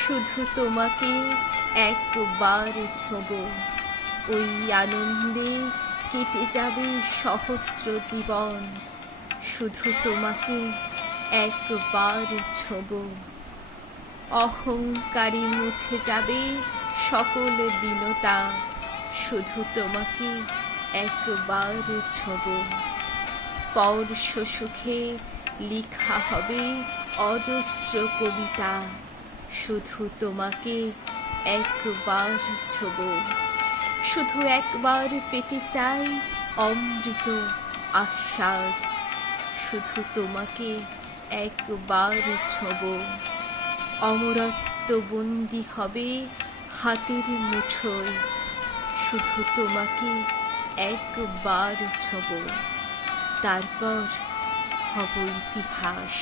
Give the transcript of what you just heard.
শুধু তোমাকে একবার ছোঁব, ওই আনন্দে কেটে যাবে সহস্র জীবন। শুধু তোমাকে একবার ছোঁব, অহংকারে মুছে যাবে সকল দীনতা। শুধু তোমাকে একবার ছোঁব, স্পর্শ সুখে লিখা হবে অজস্র কবিতা। শুধু তোমাকে একবার ছোঁব, শুধু একবার পেতে চাই অমৃত আস্বাদ। শুধু তোমাকে একবার ছোঁব, অমরত্ব বন্দী হবে হাতের মুঠোয়। শুধু তোমাকে একবার ছোঁব, তারপর হব ইতিহাস।